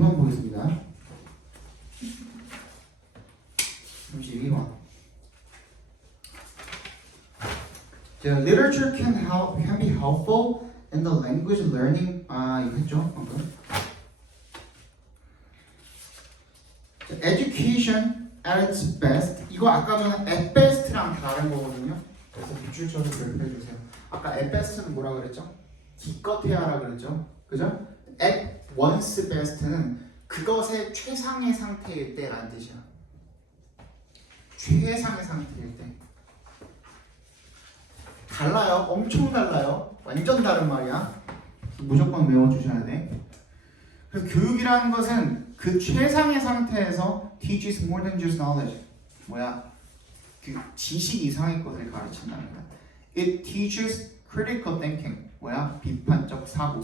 32번 보겠습니다. 32번. The literature can be helpful in the language learning. 이거 했죠 방금. The education at its best. 이거 아까 전에 at best랑 다른 거거든요. 그래서 밑줄쳐서 기억해 주세요. 아까 at best는 뭐라 그랬죠? 기껏해야라 그랬죠. 그죠? at one's best는 그것의 최상의 상태일 때라는 뜻이야. 최상의 상태일 때. 달라요. 엄청 달라요. 완전 다른 말이야. 무조건 외워주셔야 돼. 그래서 교육이라는 것은 그 최상의 상태에서 teaches more than just knowledge. 뭐야? 그 지식 이상의 것을 가르친답니다. It teaches critical thinking. 뭐야? 비판적 사고.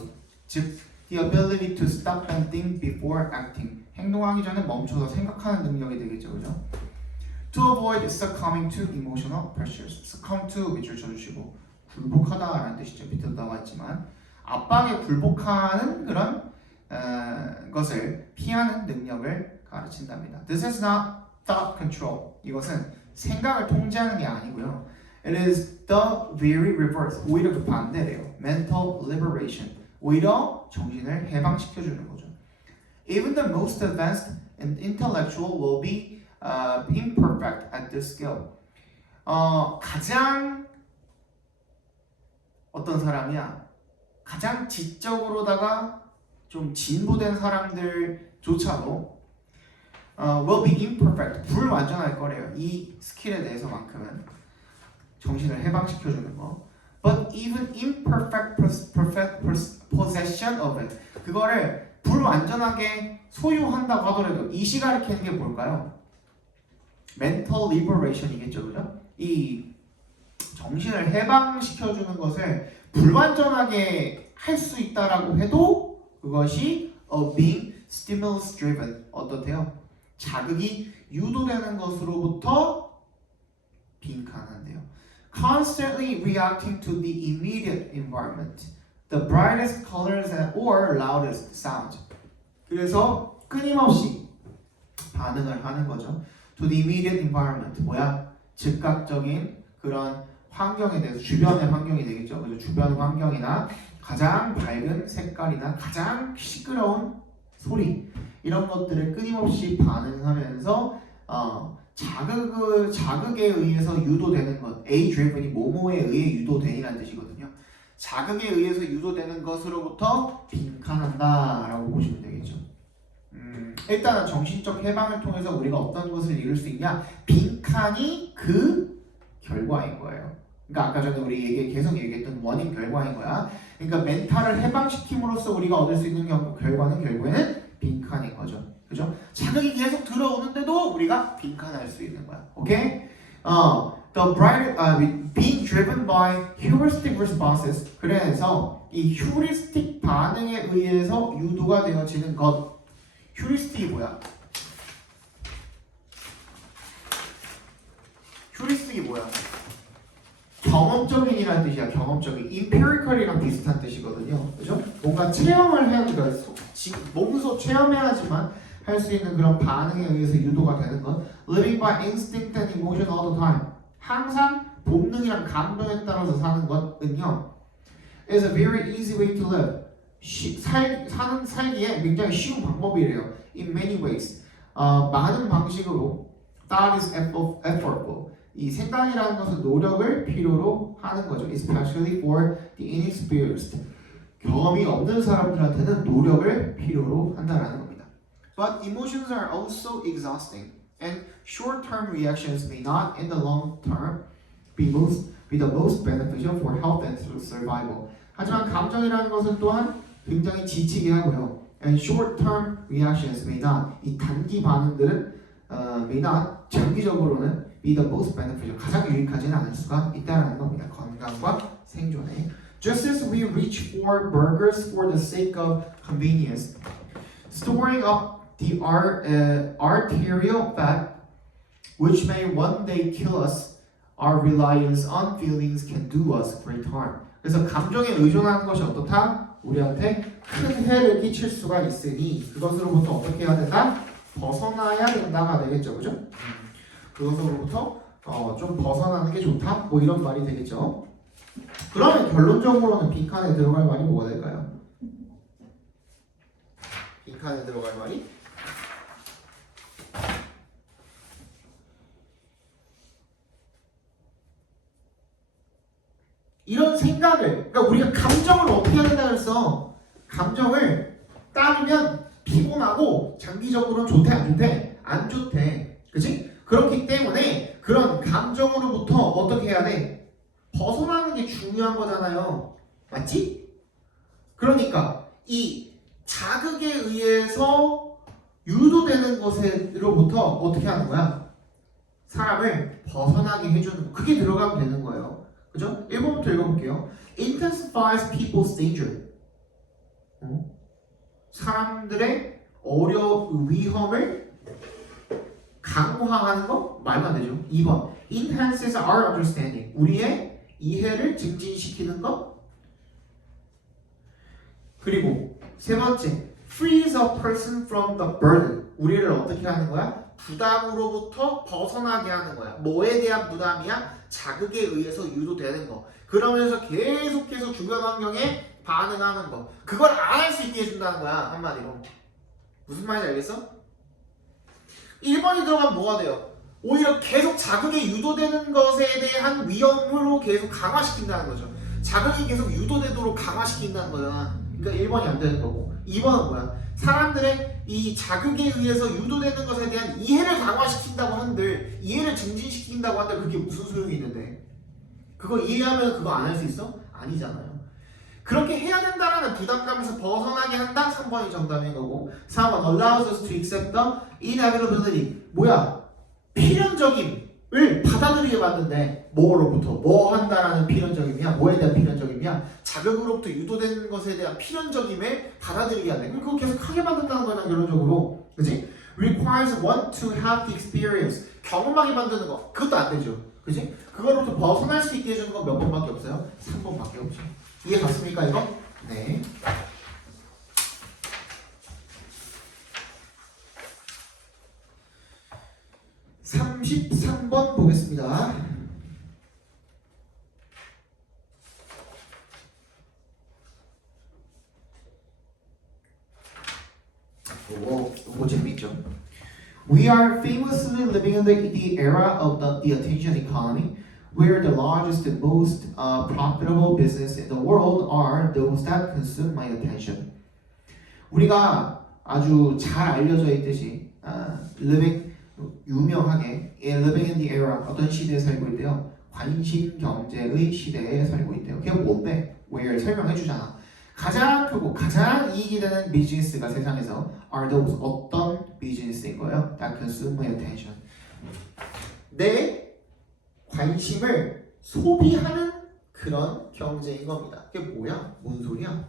즉, the ability to stop and think before acting. 행동하기 전에 멈춰서 생각하는 능력이 되겠죠, 그죠? To avoid succumbing to emotional pressures. succumb to 밑줄 쳐주시고 굴복하다라는 뜻이죠. 밑에 나와 있지만 압박에 굴복하는 그런 것을 피하는 능력을 가르친답니다. This is not thought control. 이것은 생각을 통제하는 게 아니고요. It is the very reverse. 오히려 그 반대래요. Mental liberation. 오히려 정신을 해방시켜주는 거죠. Even the most advanced and intellectual will be imperfect at this skill. 가장 어떤 사람이야? 가장 지적으로다가 좀 진보된 사람들조차도 will be imperfect, 불완전할 거래요. 이 스킬에 대해서만큼은 정신을 해방시켜주는 거. But even imperfect possession of it, 그거를 불완전하게 소유한다고 하더라도 이 시간을 캐는 게 뭘까요? mental liberation이겠죠, 그죠? 이 정신을 해방시켜주는 것을 불완전하게 할 수 있다라고 해도 그것이 being stimulus driven 어떻대요? 자극이 유도되는 것으로부터 빈칸한데요. Constantly reacting to the immediate environment, the brightest colors or loudest sound. 그래서 끊임없이 반응을 하는 거죠. To the immediate environment. 뭐야? 즉각적인 그런 환경에 대해서 주변의 환경이 되겠죠. 그죠? 주변 환경이나 가장 밝은 색깔이나 가장 시끄러운 소리 이런 것들을 끊임없이 반응하면서 자극에 의해서 유도되는 것. A-driven이 뭐뭐에 의해 유도되니라는 뜻이거든요. 자극에 의해서 유도되는 것으로부터 빈칸한다라고 보시면 되겠죠. 일단은 정신적 해방을 통해서 우리가 어떤 것을 이룰 수 있냐? 빈칸이 그 결과인 거예요. 그러니까 아까 전에 우리 계속 얘기했던 원인 결과인 거야. 그러니까 멘탈을 해방시킴으로써 우리가 얻을 수 있는 결과는 결국에는 빈칸인 거죠. 그죠? 자극이 계속 들어오는데도 우리가 빈칸할 수 있는 거야. 오케이? The bright, being driven by heuristic responses. 그래서 이 휴리스틱 반응에 의해서 유도가 되어지는 것. 휴리스틱이 뭐야? 휴리스틱이 뭐야? 경험적인이라는 뜻이야. 경험적인. empirical이랑 비슷한 뜻이거든요. 그죠? 뭔가 체험을 해야 되니까 몸소 체험해야지만 할 수 있는 그런 반응에 의해서 유도가 되는 것. living by instinct and emotion all the time. 항상 본능이랑 감정에 따라서 사는 것은요. is a very easy way to live. 살기에 굉장히 쉬운 방법이래요. In many ways. 많은 방식으로 that is effortful. 이 생각이라는 것은 노력을 필요로 하는 거죠. Especially for the inexperienced. 경험이 없는 사람들한테는 노력을 필요로 한다라는 겁니다. But emotions are also exhausting, and short-term reactions may not, in the long term, be the most beneficial for health and survival. 하지만 감정이라는 것은 또한 굉장히 지치게 하고요. And short-term reactions may not, 이 단기 반응들은 may not, 장기적으로는 be the most beneficial, 가장 유익하지는 않을 수가 있다는 겁니다. 건강과 생존에. Just as we reach for burgers for the sake of convenience, storing up the arterial fat, which may one day kill us, our reliance on feelings can do us great harm. 그래서 감정에 의존하는 것이 어떻다? 우리한테 큰 해를 끼칠 수가 있으니 그것으로부터 어떻게 해야 된다? 벗어나야 된다가 되겠죠, 그죠? 그것으로부터 좀 벗어나는 게 좋다? 뭐 이런 말이 되겠죠. 그러면 결론적으로는 빈칸에 들어갈 말이 뭐가 될까요? 빈칸에 들어갈 말이 이런 생각을, 그러니까 우리가 감정을 어떻게 해야 된다 그랬어? 감정을 따르면 피곤하고 장기적으로는 좋대 안 좋대? 안 좋대, 그치? 그렇기 때문에 그런 감정으로부터 어떻게 해야 돼? 벗어나는 게 중요한 거잖아요, 맞지? 그러니까 이 자극에 의해서 유도되는 것으로부터 어떻게 하는 거야? 사람을 벗어나게 해주는 거, 그게 들어가면 되는 거예요. 그죠? 1번부터 읽어볼게요. Intensifies people's danger. 사람들의 위험을 강화하는 거? 말도 안 되죠. 2번. Enhances our understanding. 우리의 이해를 증진시키는 것. 그리고 세 번째. Frees a person from the burden. 우리를 어떻게 하는 거야? 부담으로부터 벗어나게 하는 거야. 뭐에 대한 부담이야? 자극에 의해서 유도되는 거. 그러면서 계속해서 주변 환경에 반응하는 거. 그걸 안 할 수 있게 해준다는 거야, 한마디로. 무슨 말인지 알겠어? 1번이 들어가면 뭐가 돼요? 오히려 계속 자극에 유도되는 것에 대한 위험으로 계속 강화시킨다는 거죠. 자극이 계속 유도되도록 강화시킨다는 거잖아. 그러니까 1번이 안 되는 거고. 2번은 뭐야? 사람들의 이 자극에 의해서 유도되는 것에 대한 이해를 강화시킨다고 한들, 이해를 증진시킨다고 한들 그게 무슨 소용이 있는데? 그거 이해하면 그거 안 할 수 있어? 아니잖아요. 그렇게 해야 된다라는 부담감에서 벗어나게 한다? 3번이 정답인 거고. 4번 allows us to accept the inevitability. 뭐야? 필연적임을 받아들이게 만든데 뭐로부터? 뭐 한다라는 필연적임이야? 뭐에 대한 필연적임이야? 자극으로부터 유도되는 것에 대한 필연적임을 받아들이게 한대. 그럼 그거 계속 하게 만든다는 거잖아, 결론적으로. 그치? Requires one to have the experience. 경험하게 만드는 거. 그것도 안 되죠. 그치? 그거로부터 벗어날 수 있게 해주는 건 몇 번밖에 없어요? 3번밖에 없죠. 이해 갔습니까, 이거? 네. (33번) 보겠습니다. 이거 재밌죠? We are famously living in the era of the attention economy, where the largest and most profitable business in the world are those that consume my attention. 우리가 아주 잘 알려져 있듯이 유명하게 living in the era, 어떤 시대에 살고 있대요? 관심 경제의 시대에 살고 있대요. 그게 뭔데? where 설명해 주잖아. 가장 크고 가장 이익이 되는 비즈니스가 세상에서 are those, 어떤 비즈니스인 거예요? that consume my attention. 내 관심을 소비하는 그런 경제인 겁니다. 그게 뭐야? 뭔 소리야?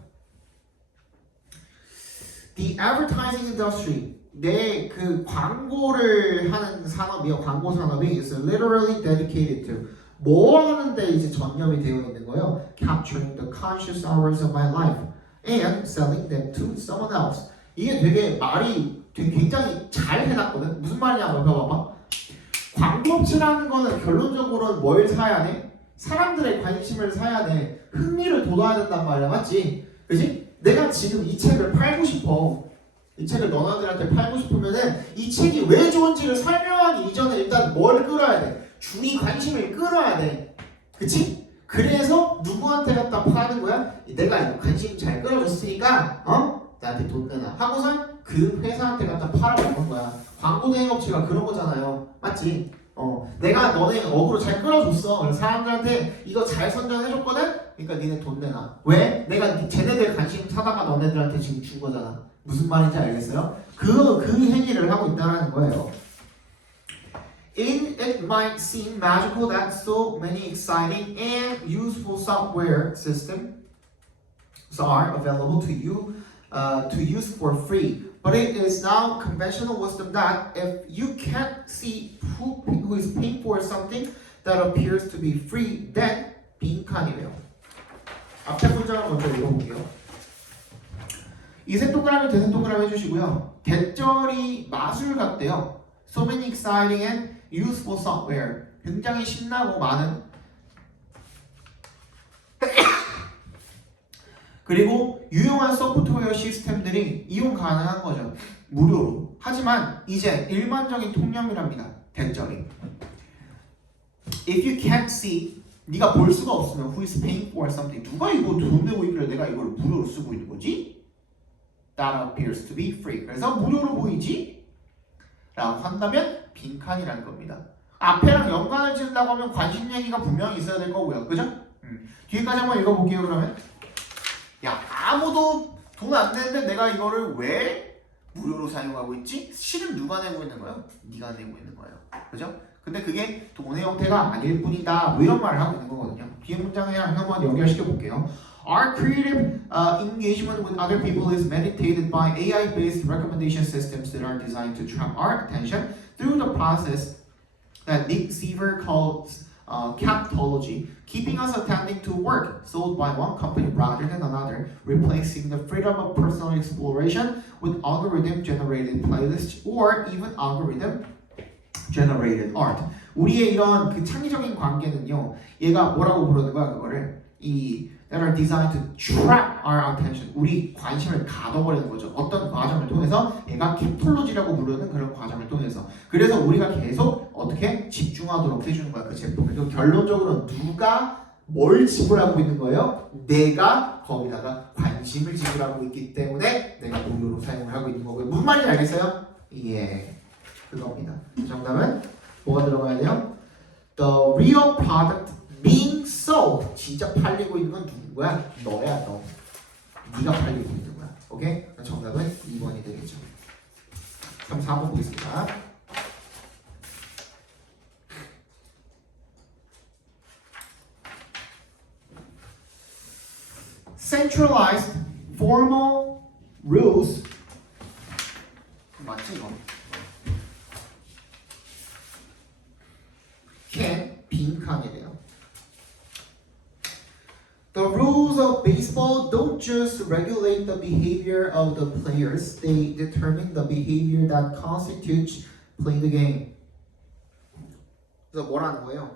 The advertising industry, 내 그 광고를 하는 산업이요. 광고 산업이 is literally dedicated to 뭐 하는데 이제 전념이 되어 있는 거예요. Capturing the conscious hours of my life and selling them to someone else. 이게 되게 말이 되게 굉장히 잘 해놨거든. 무슨 말이냐고 봐봐. 광고업체라는 거는 결론적으로는 뭘 사야 돼? 사람들의 관심을 사야 돼. 흥미를 돋아야 된단 말이야, 맞지? 그지? 내가 지금 이 책을 팔고 싶어. 이 책을 너네들한테 팔고 싶으면은 이 책이 왜 좋은지를 설명하기 이전에 일단 뭘 끌어야 돼? 주의 관심을 끌어야 돼. 그치? 그래서 누구한테 갖다 파는 거야? 내가 관심 잘 끌어줬으니까 나한테 돈 내놔 하고선 그 회사한테 갖다 팔아먹는 거야. 광고 대행업체가 그런 거잖아요. 맞지? 내가 너네 어그로 잘 끌어줬어. 그래서 사람들한테 이거 잘 선전해줬거든? 그러니까 니네 돈 내놔. 왜? 내가 쟤네들 관심 사다가 너네들한테 지금 준 거잖아. 무슨 말인지 알겠어요? 그 행위를 하고 있다는 거예요. It might seem magical that so many exciting and useful software systems are available to you to use for free. But it is now conventional wisdom that if you can't see who is paying for something that appears to be free, then 빈칸이래요. 앞에 문장을 먼저 읽어볼게요. 이색 동그라미 대색 동그라미 해주시고요. 대절이 마술 같대요. So many exciting and useful software. 굉장히 신나고 많은 그리고 유용한 소프트웨어 시스템들이 이용 가능한 거죠. 무료로. 하지만 이제 일반적인 통념이랍니다. 대절이. If you can't see, 네가 볼 수가 없으면 who is paying for something? 누가 이거 돈 내고 있길래 내가 이걸 무료로 쓰고 있는 거지? That appears to be free. 그래서 무료로 보이지? 라고 한다면 빈칸이라는 겁니다. 앞에랑 연관을 지은다고 하면 관심 얘기가 분명히 있어야 될 거고요. 그죠? 뒤에까지 한번 읽어볼게요. 그러면 야 아무도 돈 안 내는데 내가 이거를 왜 무료로 사용하고 있지? 실은 누가 내고 있는 거예요? 네가 내고 있는 거예요. 그죠? 근데 그게 돈의 형태가 아닐 뿐이다. 뭐 이런 말을 하고 있는 거거든요. 뒤에 문장이랑 한번 연결시켜 볼게요. Our creative engagement with other people is mediated by AI-based recommendation systems that are designed to trap our attention through the process that Nick Seaver calls captology, keeping us attending to work sold by one company rather than another, replacing the freedom of personal exploration with algorithm-generated playlists or even algorithm-generated art. 우리의 이런 그 창의적인 관계는요, 얘가 뭐라고 부르는 거야 그거를 that are designed to trap our attention. 우리 관심을 가둬버리는 거죠. 어떤 과정을 통해서 얘가 캡톨로지라고 부르는 그런 과정을 통해서. 그래서 우리가 계속 어떻게 집중하도록 해주는 거야 그 제품을. 그럼 결론적으로 누가 뭘 지불하고 있는 거예요? 내가 거기다가 관심을 지불하고 있기 때문에 내가 무료로 사용을 하고 있는 거고요. 무슨 말인지 알겠어요? 예, 그겁니다. 정답은 뭐가 들어가야 돼요? The real product being sold. 진짜 팔리고 있는 건 누구야? 너야 너. 네가 팔리고 있는 거야. 오케이? 정답은 2번이 되겠죠. 그럼 4번 보겠습니다. Centralized formal rules. 맞지 이거? can 빈칸이래요. The rules of baseball don't just regulate the behavior of the players, they determine the behavior that constitutes playing the game. 그래서 뭐라는 거예요?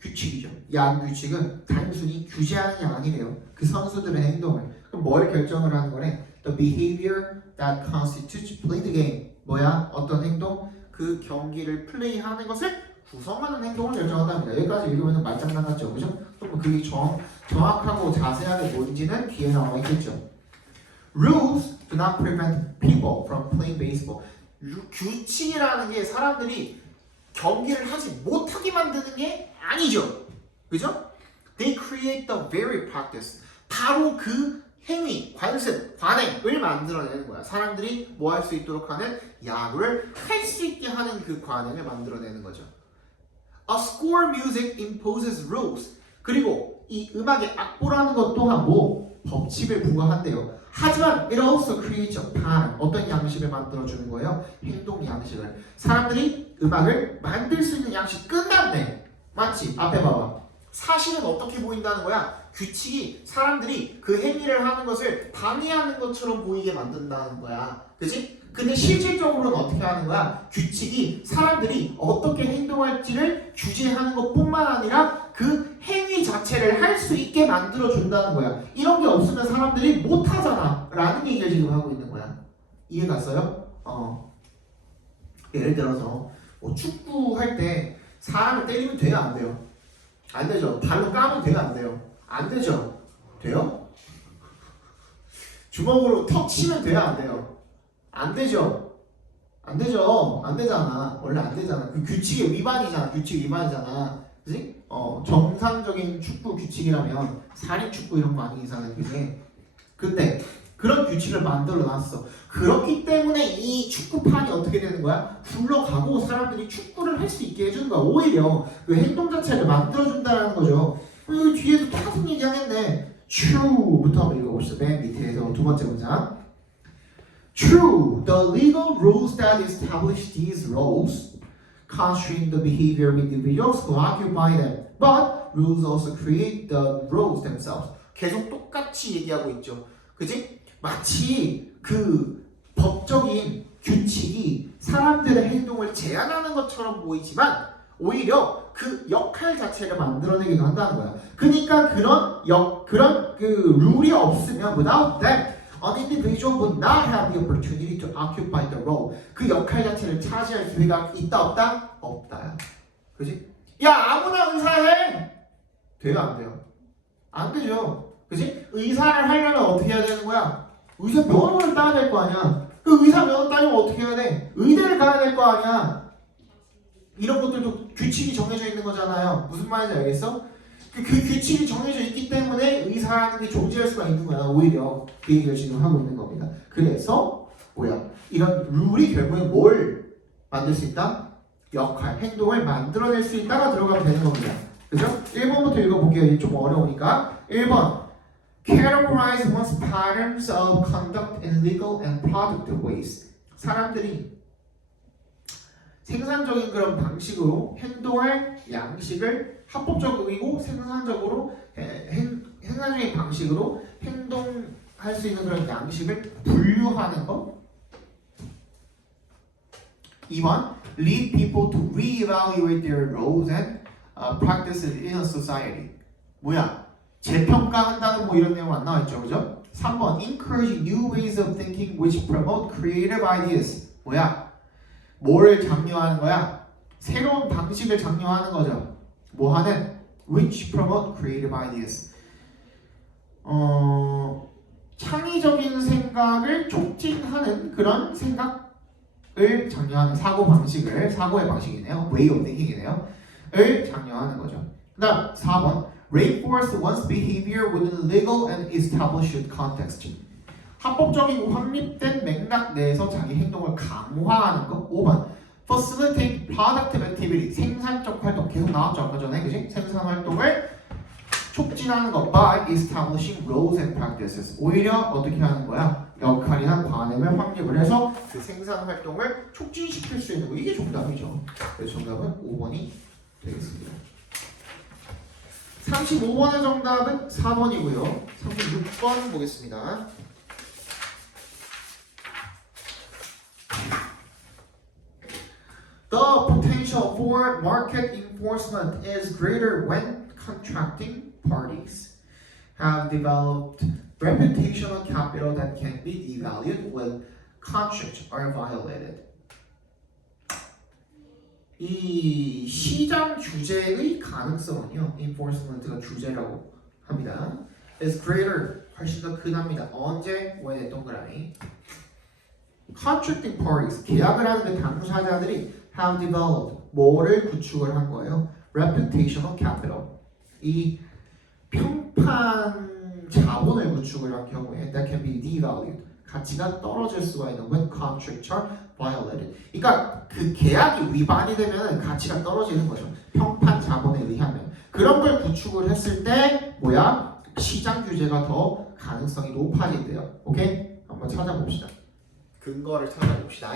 규칙이죠. 야구 규칙은 단순히 규제하는 게 아니래요. 그 선수들의 행동을. 그럼 뭘 결정을 하는 거래? The behavior that constitutes playing the game. 뭐야? 어떤 행동? 그 경기를 플레이하는 것을 구성하는 행동을 결정한답니다. 여기까지 읽으면 말장난 같죠, 그죠? 그럼 그게 정확하고 자세하게 뭔지는 뒤에 나와 있겠죠. Rules do not prevent people from playing baseball. 규칙이라는 게 사람들이 경기를 하지 못하게 만드는 게 아니죠, 그죠? They create the very practice. 바로 그 행위, 관습, 관행을 만들어내는 거야. 사람들이 뭐 할 수 있도록 하는 야구를 할 수 있게 하는 그 관행을 만들어내는 거죠. A score music imposes rules. 그리고 이 음악의 악보라는 것 또한 뭐 법칙을 부과한대요. 하지만 it also creates a pattern. 어떤 양식을 만들어주는 거예요? 행동 양식을. 사람들이 음악을 만들 수 있는 양식 끝났네. 맞지? 앞에 봐봐. 사실은 어떻게 보인다는 거야? 규칙이 사람들이 그 행위를 하는 것을 방해하는 것처럼 보이게 만든다는 거야. 그치? 근데 실질적으로는 어떻게 하는 거야? 규칙이 사람들이 어떻게 행동할지를 규제하는 것뿐만 아니라 그 행위 자체를 할 수 있게 만들어준다는 거야. 이런 게 없으면 사람들이 못하잖아 라는 얘기를 지금 하고 있는 거야. 이해 갔어요? 예를 들어서 뭐 축구할 때 사람을 때리면 돼요? 안 돼요? 안 되죠. 발로 까면 돼요? 안 돼요? 안 되죠. 돼요? 주먹으로 턱 치면 돼요? 안 돼요? 안 되죠. 안 되죠. 안 되잖아. 원래 안 되잖아. 그 규칙의 위반이잖아. 규칙 위반이잖아. 그지? 정상적인 축구 규칙이라면 살인 축구 이런 거 아니잖아요. 그지? 근데 그런 규칙을 만들어 놨어. 그렇기 때문에 이 축구판이 어떻게 되는 거야? 굴러가고 사람들이 축구를 할 수 있게 해주는 거야. 오히려 그 행동 자체를 만들어준다는 거죠. 여기 뒤에도 똑같은 얘기 하겠네. true부터 한번 읽어봅시다. 맨 밑에서 두 번째 문장. True, the legal rules that establish these roles constrain the behavior of individuals who occupy them. But rules also create the roles themselves. 계속 똑같이 얘기하고 있죠. 그지? 마치 그 법적인 규칙이 사람들의 행동을 제한하는 것처럼 보이지만 오히려 그 역할 자체를 만들어내기도 한다는 거야. 그러니까 그런 그 룰이 없으면 without that an individual would not have the opportunity to occupy the role. 그 역할 자체를 차지할 기회가 있다 없다? 없다야. 그지? 야 아무나 의사해. 돼요 안 돼요? 안 되죠. 그지? 의사를 하려면 어떻게 해야 되는 거야? 의사 면허를 따야 될 거 아니야. 그 의사 면허 따려면 어떻게 해야 돼? 의대를 가야 될 거 아니야. 이런 것들도 규칙이 정해져 있는 거잖아요. 무슨 말인지 알겠어? 그 규칙이 정해져 있기 때문에 의사라는 게 존재할 수가 있는 거야. 오히려 그 얘기를 지금 하고 있는 겁니다. 그래서 뭐야? 이런 룰이 결국에 뭘 만들 수 있다? 역할, 행동을 만들어낼 수 있다가 들어가면 되는 겁니다. 그죠? 1번부터 읽어볼게요. 이게 좀 어려우니까. 1번 Categorize one's patterns of conduct in legal and productive ways. 사람들이 생산적인 그런 방식으로 행동할 양식을 합법적이고 생산적인 방식으로 행동할 수 있는 그런 양식을 분류하는 것. 2번 lead people to reevaluate their roles and practices in a society. 뭐야? 재평가한다는 뭐 이런 내용 안 나와있죠, 그죠? 3번 encourage new ways of thinking which promote creative ideas. 뭐야? 뭐를 장려하는 거야? 새로운 방식을 장려하는 거죠. 뭐 하는? Which promote creative ideas. 창의적인 생각을 촉진하는 그런 생각을 장려하는 사고의 방식이네요. Way of thinking이네요. 을 장려하는 거죠. 그 다음 4번 Reinforce one's behavior within legal and established context. 합법적이고 확립된 맥락 내에서 자기 행동을 강화하는 거. 5번 Facilitate productive activity. 생산적 활동. 계속 나왔죠 아까 전에. 그치? 생산 활동을 촉진하는 것. By establishing roles and practices. 오히려 어떻게 하는 거야? 역할이나 관행을 확립을 해서 그 생산 활동을 촉진시킬 수 있는 거. 이게 정답이죠. 그래서 정답은 5번이 되겠습니다. 35번의 정답은 4번이고요. 36번 보겠습니다. The potential for market enforcement is greater when contracting parties have developed reputational capital that can be devalued when contracts are violated. 이 시장 규제의 가능성은요, enforcement가 규제라고 합니다. is greater, 훨씬 더 크답니다. 언제? when 동그라미. contracting parties, 계약을 하는 그 당사자들이 have developed, 뭐를 구축을 한 거예요? reputational capital. 이 평판 자본을 구축을 한 경우에 that can be devalued, 가치가 떨어질 수가 있는 when contracts are violated. 그러니까 그 계약이 위반이 되면 가치가 떨어지는 거죠. 평판 자본에 의하면. 그런 걸 구축을 했을 때 뭐야? 시장 규제가 더 가능성이 높아진대요. 오케이? 한번 찾아봅시다. 근거를 찾아봅시다.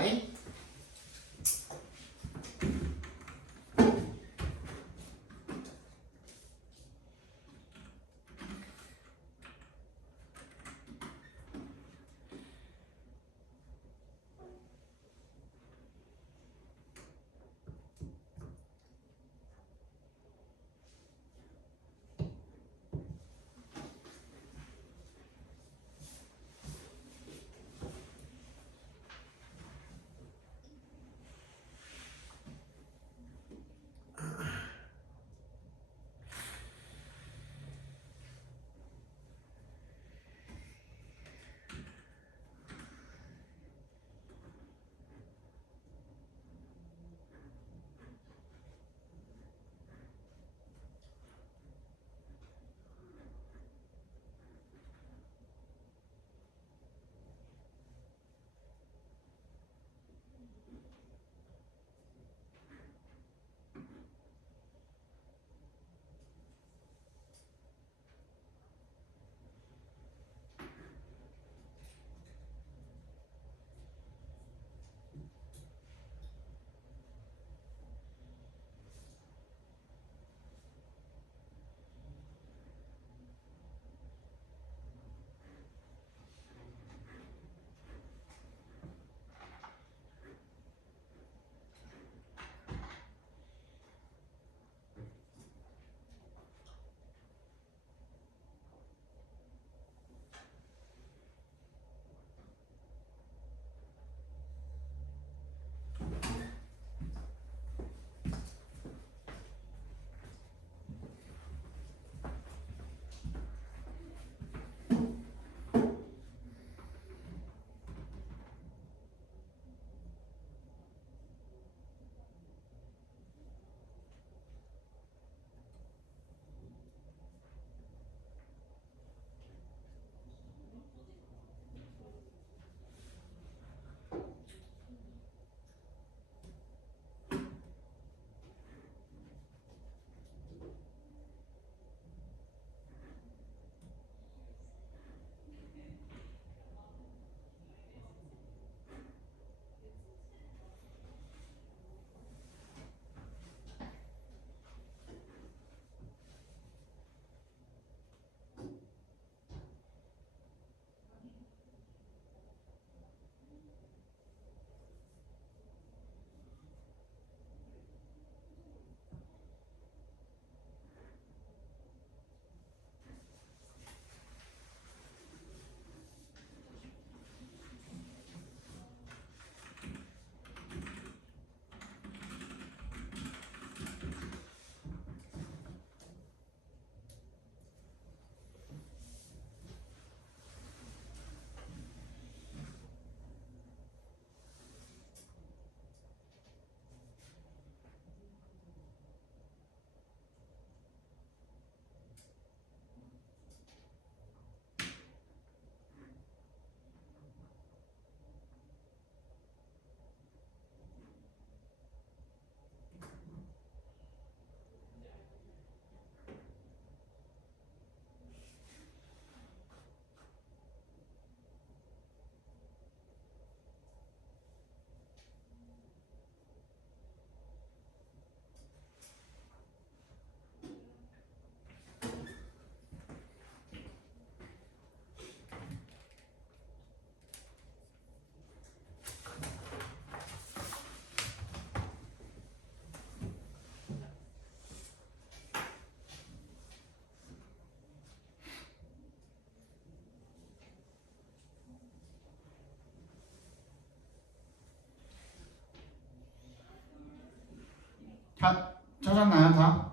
찾았나요 다?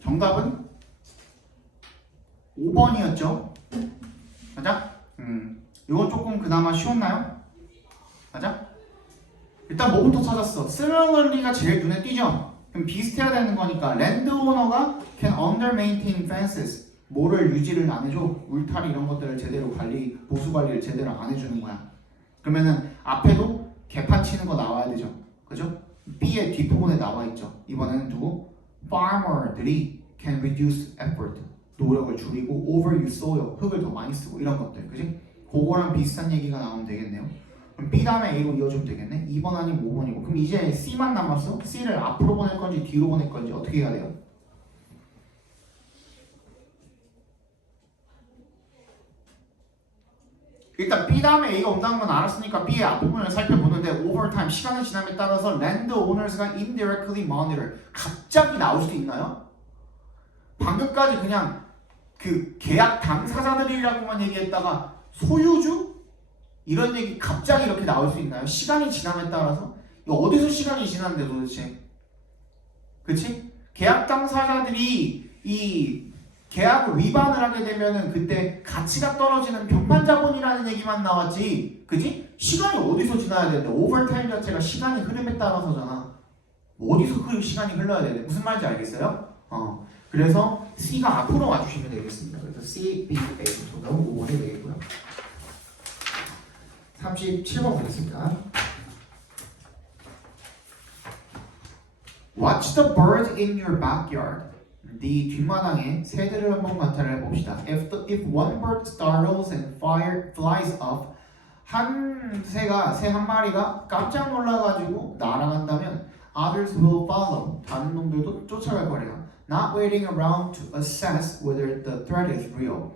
정답은 5번이었죠. 맞아? 이건 조금 그나마 쉬웠나요? 맞아? 일단 뭐부터 찾았어? similarly가 제일 눈에 띄죠? 그럼 비슷해야 되는 거니까 landowner가 can under maintain fences 뭐를 유지를 안 해줘? 울타리 이런 것들을 제대로 관리, 보수 관리를 제대로 안 해주는 거야. 그러면은 앞에도 개판 치는 거 나와야 되죠. 그죠? B의 뒷부분에 나와 있죠. 이번에는 누구? farmer들이 can reduce effort 노력을 줄이고 overuse soil 흙을 더 많이 쓰고 이런 것들. 그지? 그거랑 비슷한 얘기가 나오면 되겠네요. 그럼 B 다음에 A로 이어주면 되겠네. 2번 아니면 5번이고. 그럼 이제 C만 남았어. C를 앞으로 보낼 건지 뒤로 보낼 건지 어떻게 해야 돼요? 일단 B 다음에 A가 온다는 건 알았으니까 B의 앞부분을 살펴보는데 over time 시간이 지남에 따라서 land owners가 indirectly monitor 갑자기 나올 수 있나요? 방금까지 그냥 그 계약 당사자들이라고만 얘기했다가 소유주? 이런 얘기 갑자기 이렇게 나올 수 있나요? 시간이 지남에 따라서? 이거 어디서 시간이 지났는데 도대체? 그치? 계약 당사자들이 이 계약 위반을 하게 되면은 그때 가치가 떨어지는 변판 자본이라는 얘기만 나왔지. 그치? 시간이 어디서 지나야 되는데 오버타임 자체가 시간이 흐름에 따라서잖아. 어디서 그 시간이 흘러야 되는데 무슨 말인지 알겠어요? 그래서 C가 앞으로 와주시면 되겠습니다. 그래서 C, B, A부터 5번이 되겠고요. 37번 보겠습니다. Watch the birds in your backyard. 네 뒷마당에 새들을 한번 관찰해 봅시다. If one bird startles and flies up, 새 한 마리가 깜짝 놀라가지고 날아간다면 others will follow. 다른 놈들도 쫓아갈 거래요. Not waiting around to assess whether the threat is real.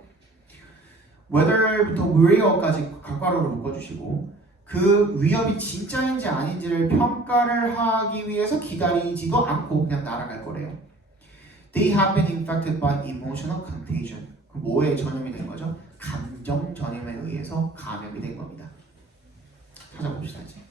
whether부터 real까지 각괄호를 묶어주시고 그 위협이 진짜인지 아닌지를 평가를 하기 위해서 기다리지도 않고 그냥 날아갈 거래요. They have been infected by emotional contagion. 그 뭐에 전염이 된 거죠? 감정 전염에 의해서 감염이 된 겁니다. 찾아봅시다 이제.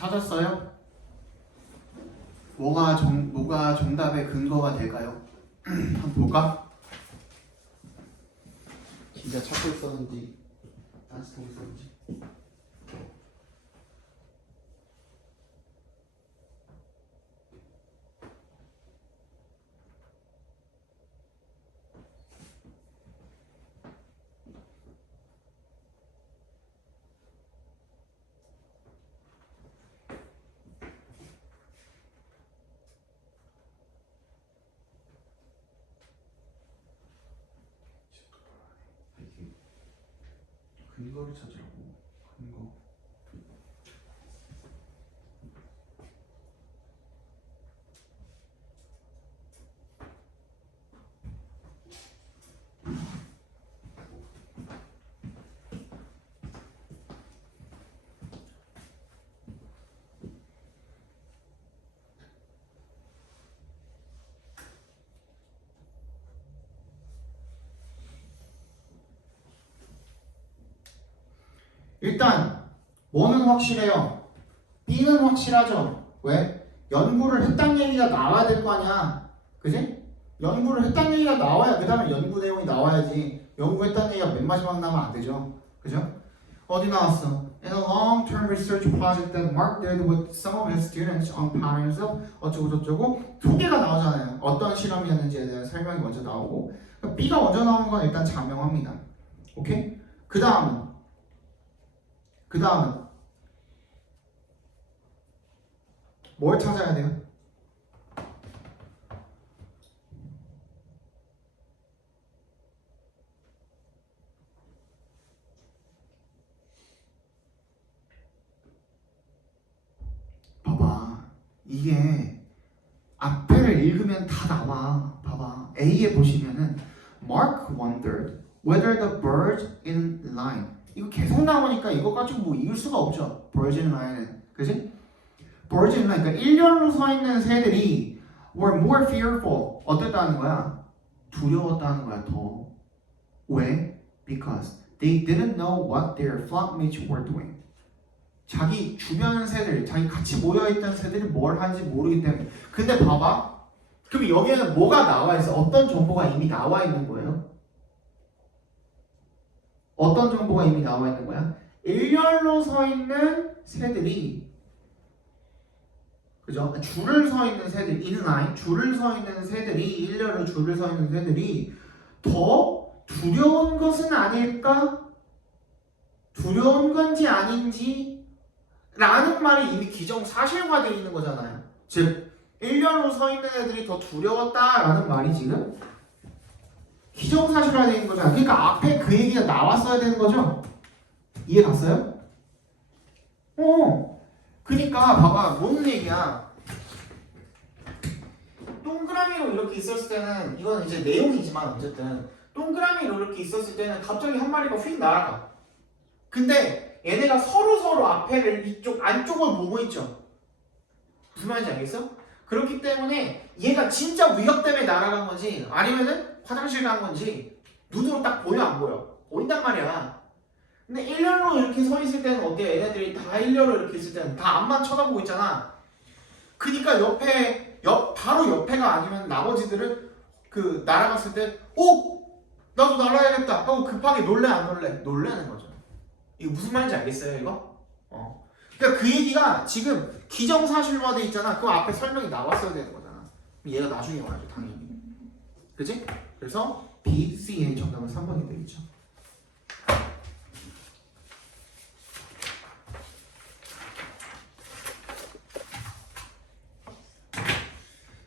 찾았어요? 뭐가 정답의 근거가 될까요? 한번 볼까? 진짜 찾고 있었는지 다시 보고 있었는지. 근거를 찾으라고. 근거. 일단 뭐는 확실해요? B는 확실하죠. 왜? 연구를 했다는 얘기가 나와야 될 거 아니야. 그지? 연구를 했다는 얘기가 나와야 그 다음에 연구 내용이 나와야지. 연구했다는 얘기가 맨 마지막 나오면 안 되죠. 그죠? 어디 나왔어? In a long-term research project that Mark did with some of his students on patterns of 어쩌고저쩌고 소개가 나오잖아요. 어떤 실험이었는지에 대한 설명이 먼저 나오고 B가 먼저 나오는 건 일단 자명합니다. 오케이? 그 다음은 뭘 찾아야 돼요? 봐봐. 이게 앞에를 읽으면 다 나와. 봐봐. A에 보시면은 Mark wondered whether the birds in line. 이거 계속 나오니까 이거 가지고 뭐 이길 수가 없죠. birds in line은. 그지? birds in line. 그러니까 일렬로 서 있는 새들이 were more fearful. 어땠다는 거야? 두려웠다는 거야, 더. 왜? Because they didn't know what their flockmates were doing. 자기 주변 새들, 자기 같이 모여있던 새들이 뭘 하는지 모르기 때문에. 근데 봐봐. 그럼 여기에는 뭐가 나와 있어? 어떤 정보가 이미 나와 있는 거예요? 어떤 정보가 이미 나와 있는 거야? 일렬로 서 있는 새들이, 그죠? 줄을 서 있는 새들, in line, 줄을 서 있는 새들이, 일렬로 줄을 서 있는 새들이 더 두려운 것은 아닐까? 두려운 건지 아닌지 라는 말이 이미 기정사실화되어 있는 거잖아요. 즉 일렬로 서 있는 애들이 더 두려웠다라는 말이 지금 기정사실화되어 있는 거잖아요. 그러니까 앞에 그 얘기가 나왔어야 되는 거죠. 이해 갔어요? 그러니까 봐봐. 뭔 얘기야. 동그라미로 이렇게 있었을 때는 이건 이제 내용이지만 어쨌든 동그라미로 이렇게 있었을 때는 갑자기 한 마리가 휙 날아가. 근데 얘네가 서로 앞에를 이쪽 안쪽을 보고 있죠. 무슨 말인지 알겠어? 그렇기 때문에 얘가 진짜 위협 때문에 날아간 건지 아니면은 화장실 간 건지 눈으로 딱 보여 안 보여? 보인단 말이야. 근데 일렬로 이렇게 서 있을 때는 어때? 얘네들이 다 일렬로 이렇게 있을 때는 다 앞만 쳐다보고 있잖아. 그니까 바로 옆에가 아니면 나머지들은 그 날아갔을 때 나도 날아야겠다 하고 급하게 놀래 안 놀래? 놀래는 거죠. 이거 무슨 말인지 알겠어요 이거? 그러니까 그 얘기가 지금 기정사실화돼 있잖아. 그 앞에 설명이 나왔어야 되는 거잖아. 얘가 나중에 와야죠 당연히. 그치? 그래서 B, C의 정답은 3번이 되겠죠.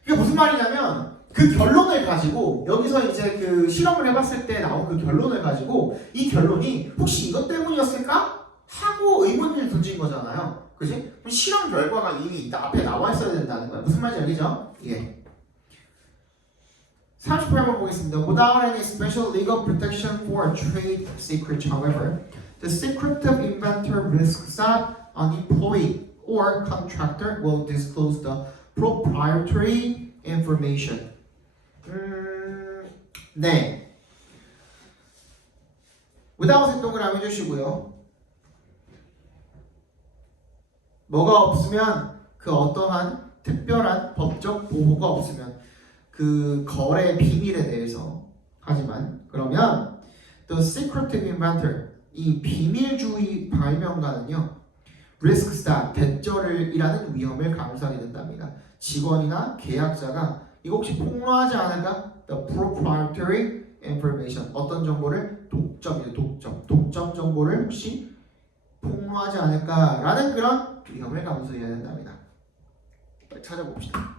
이게 무슨 말이냐면 그 결론을 가지고 여기서 이제 그 실험을 해봤을 때 나온 그 결론을 가지고 이 결론이 혹시 이것 때문이었을까? 하고 의문을 던진 거잖아요. 그지? 그럼 실험 결과가 이미 앞에 나와 있어야 된다는 거야. 무슨 말인지 알겠죠? 예. 38번 보겠습니다. Without any special legal protection for trade secrets, however, the secretive inventor risks that an employee or contractor will disclose the proprietary information. 네. without 동그라미 해주시고요. 뭐가 없으면 그 어떠한 특별한 법적 보호가 없으면 그 거래 비밀에 대해서. 하지만 그러면 the secretive inventor 이 비밀주의 발명가는요 risks that 대절을 일하는 위험을 감수하게 된답니다. 직원이나 계약자가 이거 혹시 폭로하지 않을까? The proprietary information 어떤 정보를 독점 정보를 혹시 폭로하지 않을까라는 그런 위험을 감수해야 된답니다. 찾아봅시다.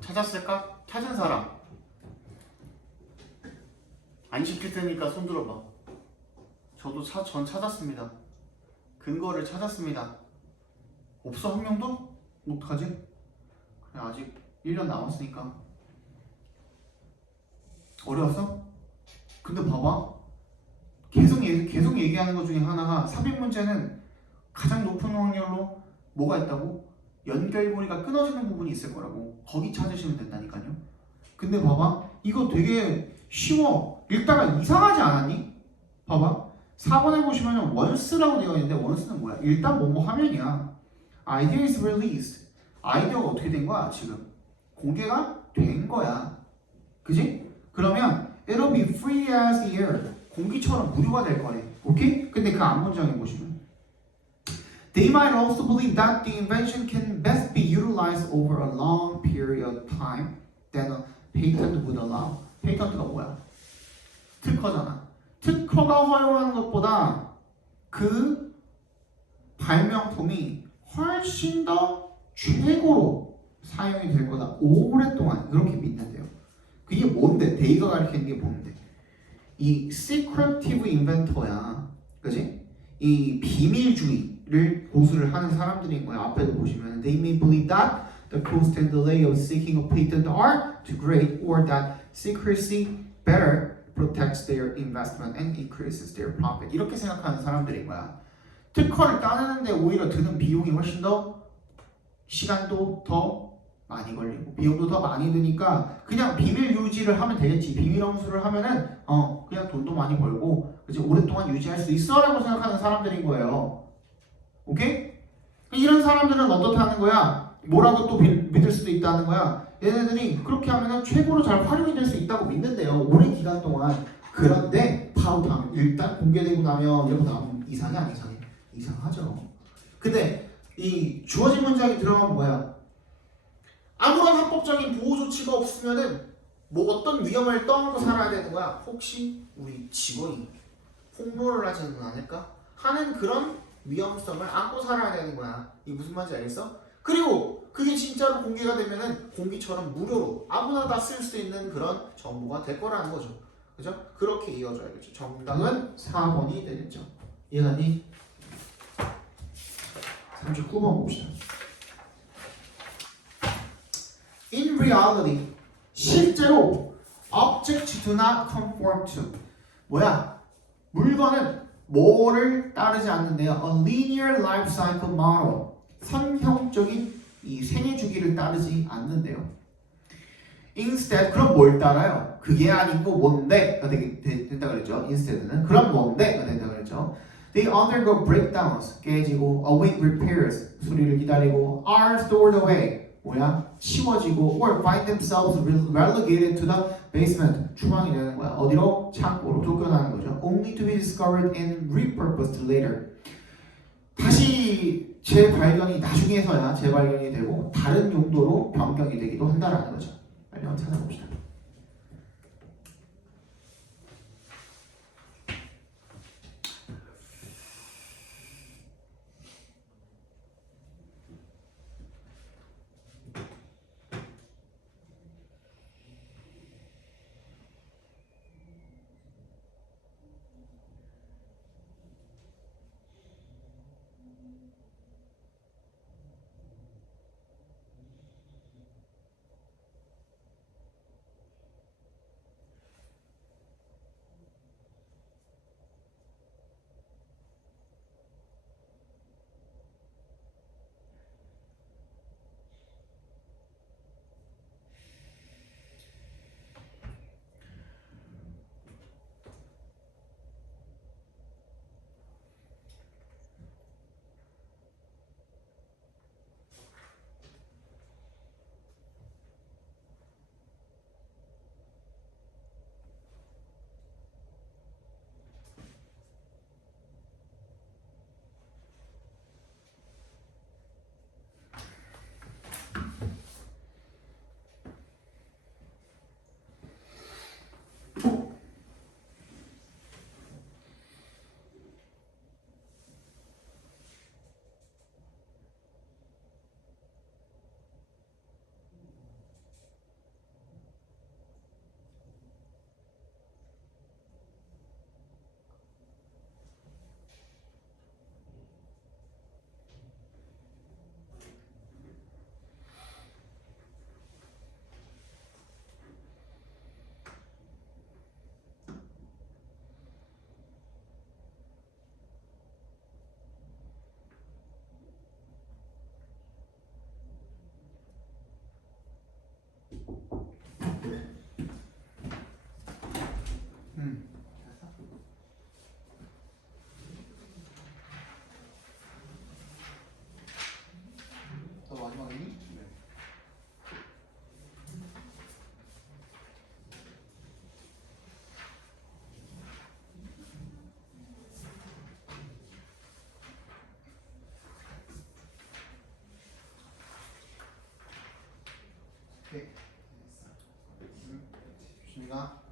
찾았을까? 찾은 사람. 안 시킬 테니까 손 들어봐. 전 찾았습니다. 근거를 찾았습니다. 없어? 한 명도? 어떡하지? 그래, 아직 1년 남았으니까. 어려웠어? 근데 봐봐. 계속 얘기하는 것 중에 하나가 삽입 문제는 가장 높은 확률로 뭐가 있다고? 연결고리가 끊어지는 부분이 있을 거라고. 거기 찾으시면 된다니까요. 근데 봐봐, 이거 되게 쉬워. 읽다가 이상하지 않았니? 봐봐, 4번에 보시면 once라고 되어 있는데 once는 뭐야? 일단 뭐뭐 하면이야. idea is released. 아이디어가 어떻게 된 거야? 지금 공개가 된 거야. 그지? 그러면 it'll be free as the air. 공기처럼 무료가 될 거래. 오케이? 근데 그 앞문장에 보시면 They might also believe that the invention can best be utilized over a long period of time than a patent would allow. 페이턴트가 뭐야? 특허잖아. 특허가 허용하는 것보다 그 발명품이 훨씬 더 최고로 사용이 될 거다. 오랫동안 그렇게 믿는데요. 그게 뭔데? 데이가 가리키는 게 뭔데? 이 secretive inventor야. 그지? 이 비밀주의를 고수를 하는 사람들인 거야. 앞에도 보시면 They may believe that the cost and delay of seeking a patent are too great or that secrecy better protects their investment and increases their profit. 이렇게 생각하는 사람들인 거야. 특허를 따내는데 오히려 드는 비용이 훨씬 더 시간도 더 많이 걸리고 비용도 더 많이 드니까 그냥 비밀 유지를 하면 되겠지. 비밀 엄수를 하면은 그냥 돈도 많이 벌고 그치? 오랫동안 유지할 수 있어라고 생각하는 사람들인 거예요. 오케이? 이런 사람들은 어떻다는 거야? 뭐라고 또 믿을 수도 있다는 거야. 얘네들이 그렇게 하면은 최고로 잘 활용이 될 수 있다고 믿는데요. 오랜 기간 동안. 그런데 바로 다음 일단 공개되고 나면 이러고 나면 이상해 안 이상해? 이상하죠. 근데 이 주어진 문장이 들어가면 뭐야? 아무런 합법적인 보호 조치가 없으면은 뭐 어떤 위험을 떠안고 살아야 되는 거야. 혹시 우리 직원이 폭로를 하지는 않을까 하는 그런 위험성을 안고 살아야 되는 거야. 이게 무슨 말인지 알겠어? 그리고 그게 진짜로 공개가 되면은 공기처럼 무료로 아무나 다 쓸 수 있는 그런 정보가 될 거라는 거죠. 그죠? 그렇게 이어져야겠죠. 정답은 4번이 되겠죠. 이해가니? 39번 봅시다. In reality, 실제로 objects do not conform to 뭐야? 물건은 뭐를 따르지 않는데요. A linear life cycle model. 선형적인 이 생애 주기를 따르지 않는데요. Instead, 그럼 뭘 따라요? 그게 아니고 뭔데가 된다 그랬죠. Instead는 그럼 뭔데가 된다 그랬죠. They undergo breakdowns, 깨지고, await repairs, 수리를 기다리고, are stored away, 뭐야? 치워지고, or find themselves relegated to the basement, 추방이 되는 거야. 어디로? 창고로 쫓겨나는 거죠. Only to be discovered and repurposed later. 다시 재발견이 나중에서야 재발견이 되고 다른 용도로 변경이 되기도 한다라는 거죠. 빨리 한번 찾아봅시다. 오케이. 조심히가.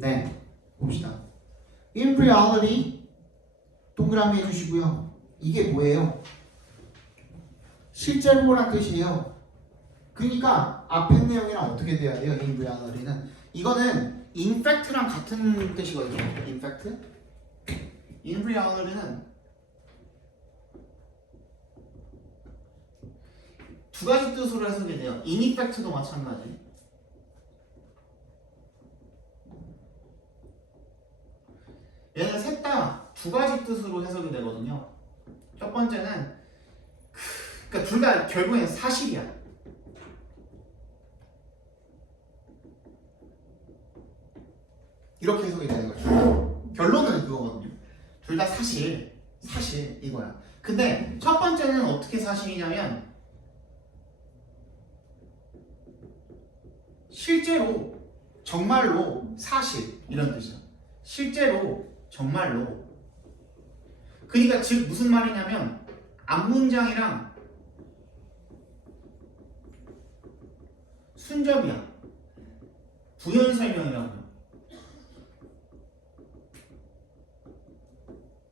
네, 봅시다. In reality 동그라미 해주시고요. 이게 뭐예요? 실제로란 뜻이에요. 그러니까 앞에 내용이랑 어떻게 돼야 돼요? In reality는 이거는 in fact랑 같은 뜻이거든요. In fact. In reality는 두 가지 뜻으로 해석이 돼요. In effect도 마찬가지. 얘는 셋 다 두 가지 뜻으로 해석이 되거든요. 첫 번째는 그러니까 둘 다 결국엔 사실이야. 이렇게 해석이 되는 거죠. 결론은 그거거든요. 둘 다 사실 이거야. 근데 첫 번째는 어떻게 사실이냐면 실제로 정말로 사실 이런 뜻이야. 실제로 정말로. 그러니까 즉 무슨 말이냐면 앞문장이랑 순접이야. 부연 설명이라고요.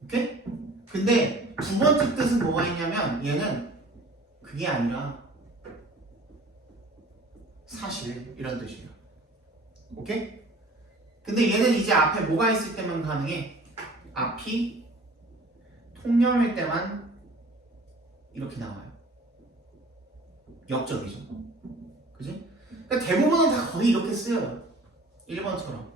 오케이? 근데 두 번째 뜻은 뭐가 있냐면 얘는 그게 아니라 사실 이런 뜻이에요. 오케이? 근데 얘는 이제 앞에 뭐가 있을 때만 가능해? 앞이 통념일 때만 이렇게 나와요. 역적이죠. 그지? 그러니까 대부분은 다 거의 이렇게 쓰여요. 1번처럼.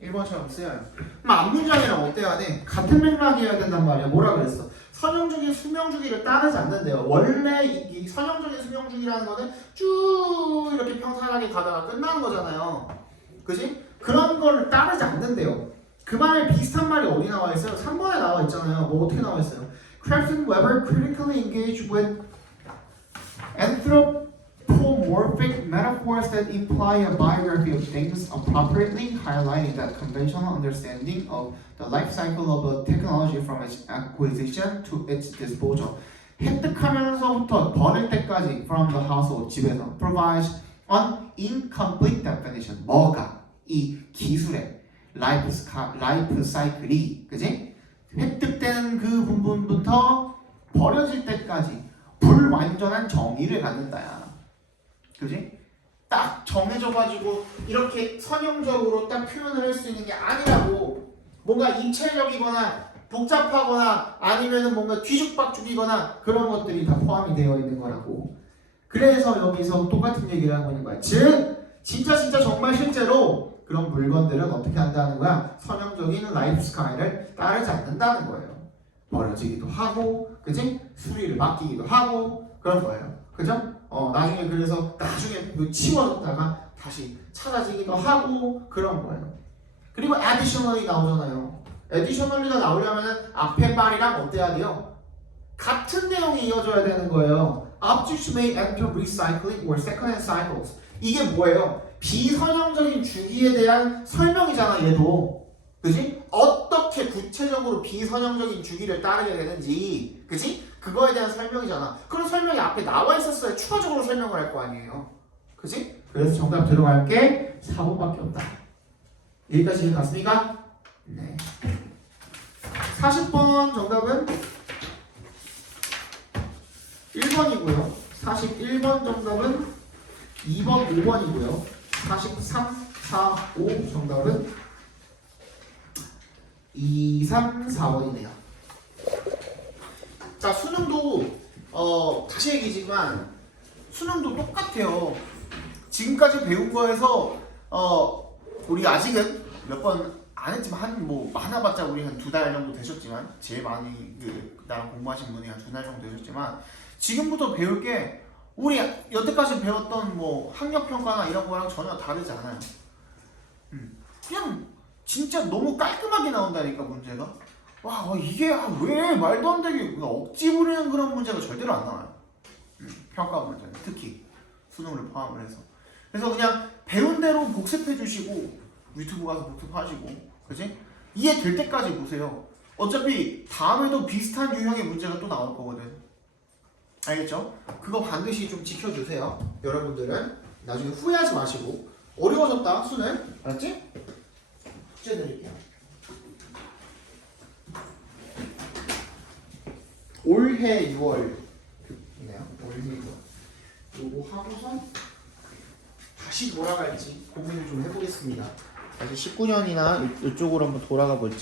1번처럼 쓰여요. 그럼 앞문장이랑 어때야 돼? 같은 맥락이어야 된단 말이야. 뭐라 그랬어? 선형적인 수명주기를 따르지 않는데요. 원래 이 선형적인 수명주기라는 거는 쭉 이렇게 평탄하게 가다가 끝나는 거잖아요. 그지? 그런 걸 따르지 않는데요. 그 말에 비슷한 말이 어디 나와 있어요? 3번에 나와 있잖아요. 뭐 어떻게 나와 있어요? Kraft and Weber critically engaged with anthropomorphic metaphors that imply a biography of things, appropriately highlighting that conventional understanding of the life cycle of a technology from its acquisition to its disposal. 획득하면서부터 버릴 때까지 from the household, 집에서 provides an incomplete definition. 뭐가? 이 기술의 라이프 사이클이, 그지? 획득되는 그 부분부터 버려질 때까지 불완전한 정의를 갖는다야. 그지? 딱 정해져가지고 이렇게 선형적으로 딱 표현을 할 수 있는 게 아니라고. 뭔가 입체적이거나 복잡하거나 아니면은 뭔가 뒤죽박죽이거나 그런 것들이 다 포함이 되어 있는 거라고. 그래서 여기서 똑같은 얘기를 하고 있는 거야. 즉 진짜 정말 실제로 그런 물건들은 어떻게 한다는 거야? 선형적인 라이프 스타일을 따르지 않는다는 거예요. 버려지기도 하고, 그지? 수리를 맡기기도 하고 그런 거예요. 그죠? 나중에 그래서 나중에 치워졌다가 다시 찾아지기도 하고 그런 거예요. 그리고 additionally 나오잖아요. additionally가 나오려면 앞에 말이랑 어때야 돼요? 같은 내용이 이어져야 되는 거예요. Objects may enter recycling or second-hand cycles. 이게 뭐예요? 비선형적인 주기에 대한 설명이잖아, 얘도. 그지? 어떻게 구체적으로 비선형적인 주기를 따르게 되는지, 그지? 그거에 대한 설명이잖아. 그런 설명이 앞에 나와 있었어야 추가적으로 설명을 할 거 아니에요. 그지? 그래서 정답 들어갈 게 4번밖에 없다. 여기까지 갔습니까? 네. 40번 정답은 1번이고요. 41번 정답은 2번, 5번이고요. 43, 4, 5 정답은 2, 3, 4번이네요. 자, 수능도 다시 얘기지만 수능도 똑같아요. 지금까지 배운 거에서 우리 아직은 몇 번 안 했지만 한 뭐 많아봤자 우리 한 2달 정도 되셨지만 제일 많이 나랑 공부하신 분이 한 2달 정도 되셨지만 지금부터 배울 게 우리 여태까지 배웠던 뭐 학력 평가나 이런 거랑 전혀 다르지 않아요. 그냥 진짜 너무 깔끔하게 나온다니까 문제가. 와 이게 왜 말도 안 되게 억지 부리는 그런 문제가 절대로 안 나와요. 평가 문제는 특히 수능을 포함을 해서. 그래서 그냥 배운 대로 복습해 주시고 유튜브 가서 복습하시고 그지? 이해될 때까지 보세요. 어차피 다음에도 비슷한 유형의 문제가 또 나올 거거든. 알겠죠? 그거 반드시 좀 지켜주세요. 여러분들은 나중에 후회하지 마시고. 어려워졌다 수능 알았지? 숙제 드릴게요. 올해 6월이네요. 올해 6월. 요거 하고서 다시 돌아갈지 고민을 좀 해보겠습니다. 다시 19년이나 이쪽으로 한번 돌아가 볼지.